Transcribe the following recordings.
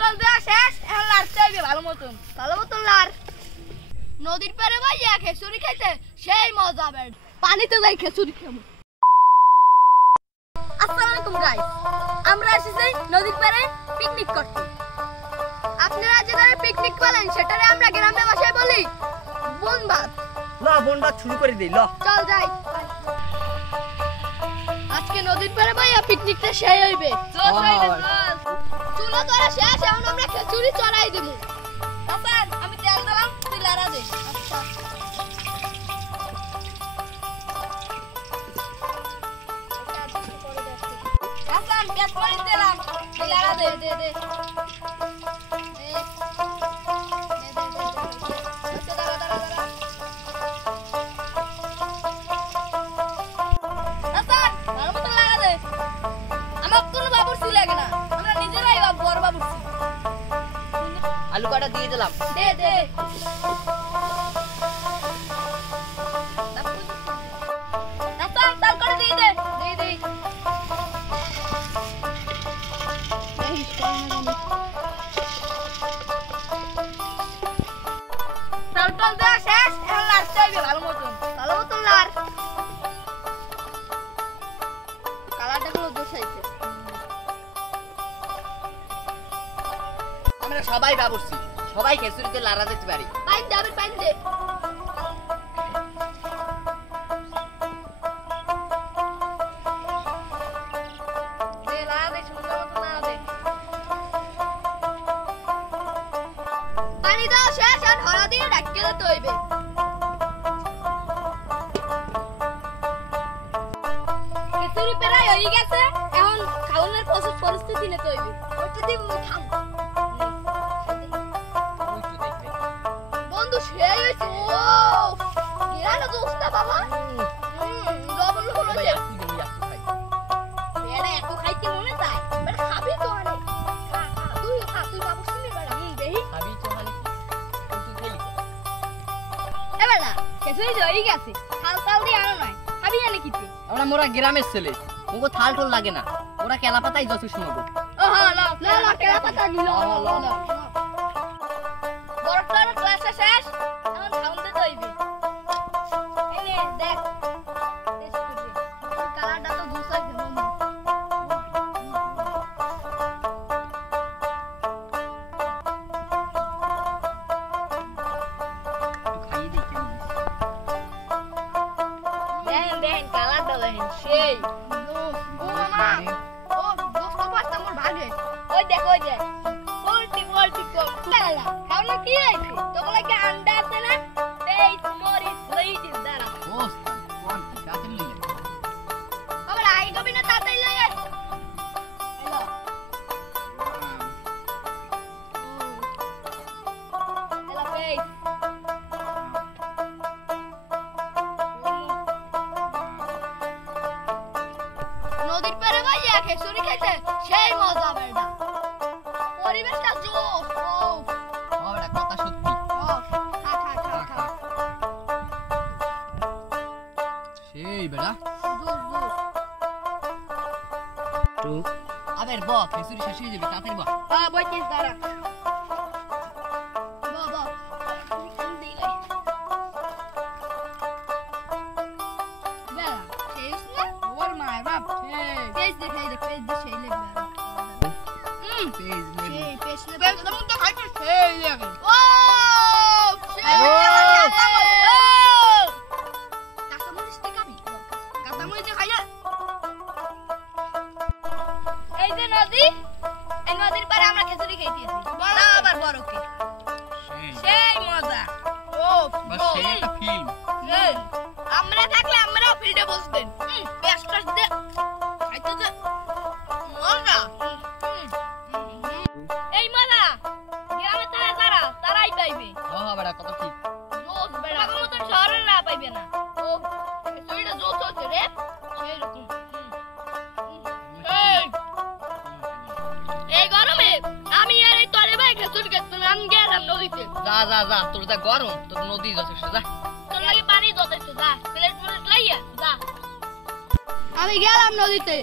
টল দেওয়া শেষ, এখন লাড়তে হইবে ভালো মতন লাড়। নদীর পারে ভাইয়া খেচুরি খাইতে সেই মজা বেড, পানিতে যাই খেচুরি খাবো। আসসালামু আলাইকুম গাইস, আমরা এসেছি নদীর পারে পিকনিক করতে। আপনারা যেখানে পিকনিক করেন সেটারে আমরা গ্রামে ভাষায় বলি বনভাত। না বনভাত শুরু করে দেই, ল চল যাই। আজকে নদীর পারে ভাইয়া পিকনিকটা সেই হইবে। চুলা করা শেষ, এখন আমরা খিচুড়ি চড়াই দেব। হাসান আমি তেল দিলাম, তুই লাড়া দে। আচ্ছা হাসান গ্যাস করে দিলাম, তুই লাড়া দে। দে দে আলু কাটা দিয়ে দিলাম। দে দে নাসান তাল করে দিয়ে দে। দে দে তাল তাল দেওয়া শেষ, এখন লাড়তে হইবে ভালো মতন লাড়। কালারটা গুলো দোষাইছে। আমরা সবাই বাবুর্চি, সবাই খেচুড়িতে লাড়া দিতে পারি। পাইন দে পাইন দে। দে লাড়া দে, সুন্দর মতো লাড়া দে। পানি দাও শেষ, আর হলা দিয়ে ঢাকিয়ে দিতে হইবে। খিচুড়ি প্রায় হয়ে গেছে, এখন খাওয়ানোর পরিস্থিতি নিতে হইবে। ওটা দিয়ে খাও বন্ধু, সেই হয়েছে। ও গেরানো দোস্ত বাবা, ডবল হলো যে বেড়া এত খাইতে মনে চায়। বেড়া খাবি তো অনেক, তুই বাবু শুনে বেড়া দেহি খাবি তো মানে তুই খাইলি এবার না খেসুই হয়ে গেছে। থাল তাল দিয়ে আনো নাই, খাবি আনে কিতে। আমরা মোরা গ্রামের ছেলে, ওগো থাল টোল লাগে না, ওরা কেলা পাতাই যথেষ্ট মগো। ও হ্যাঁ ল ল ল কেলা পাতা নিল ল ল। বড়টার ক্লাস শেষ, এখন খাওন দিতে হইবে। এই নে দেখ, টেস্ট করে কালারটা তো দুসাই কেমন। একটু খাইয়ে দেই কেমন। দেন কালারটা দেখেন সেই। ও মামা, ও দোস্ত পাস্তা মোর ভাগে। ওই দেখ পোল্ট্রি কম লালা খাও না কি হইছে? তোকে লাগে আন্ডা আছে না, এই মরিচ লইছিস দাঁড়া। ওস কোন কি কাছে লইলে আবার আই গবি না তাড়াতাড়ি লই আয়। এলো এলো পেই নদীর পারে ভাইয়া খেচুরি খেতে সেই মজা বেড়া। পরিবেশটা জোস। ও এটা কথা সত্যি। খা খা খা খা সেই বেড়া জোস জোস। তো আবার ব খেচুড়ি শেষ হয়ে যাবে, তাড়াতাড়ি ব। বইতিস দাঁড়া। বাবা দিলাই বেড়া শেষ না ওর মায়ের বাপ পেজ দে সেই লেগে পেজ লেবু সেই পেজ লেগে একদম তো খাইতে সেই লাগে। ও কাঁচামরিচ তে খাবি, কাঁচামরিচ খাইয়া। এই যে নদী, এই নদীর পারে আমরা খিচুড়ি খাইতেছি। বড় আবার বড়কে সেই মজা। ও বাস সেই একটা ফিল্ম। আমরা থাকলে আমরাও ফিল্ডে বসতেন। বেশ টাস দে খাইতে দে মজা। এই মজা গ্রামে তারাই পাইবে। ও বেড়া কত ঠিক। জোস বেড়া আমার মতন শহরের না পাইবে না। ও খিচুড়িটা জোস হচ্ছে রে সেই রকম। এই গরমে আমি আর এই তরে ভাই খিচুড়ি খেতে আমি গেলাম নদীতে। যা যা যা, তোর যা গরম, তোর নদী যথেষ্ট, যা তোর লাগে পানি যথেষ্ট, যা প্লেট মনে লাইয়া যা। আমি গেলাম নদীতে,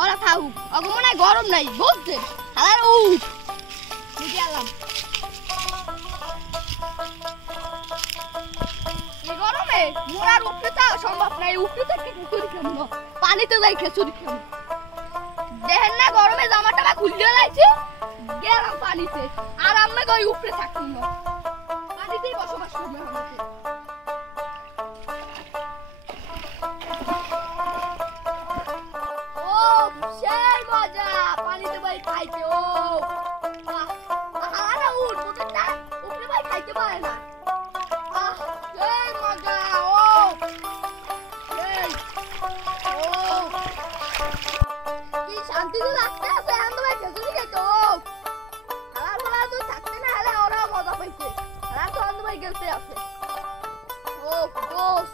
ওরা থাকুক, ওকে মনে হয় গরম নাই বুঝছেন। হালার নাই উপরে থেকে খিচুড়ি খাবো পানিতে যাই খিচুড়ি খাবো দেখেন না গরমে জামাটা খুললে লাইছে গেলাম পানিতে আর আমি ওই উপরে থাকতাম না পানিতেই বসবাস করবো আমাকে ও সেই মজা পানিতে ভাই খাইতে ও আরে উঠ বুঝেন না উপরে ভাই খাইতে পারে না সেই মজা ও সেই ও কি শান্তি তো লাগছে আছে আমি ভাই খেজুরি খেতো আর বলা তুই থাকতে না হলে ওরা মজা পাইছে আর তো আমি ভাই গেলতে আছে ও দোস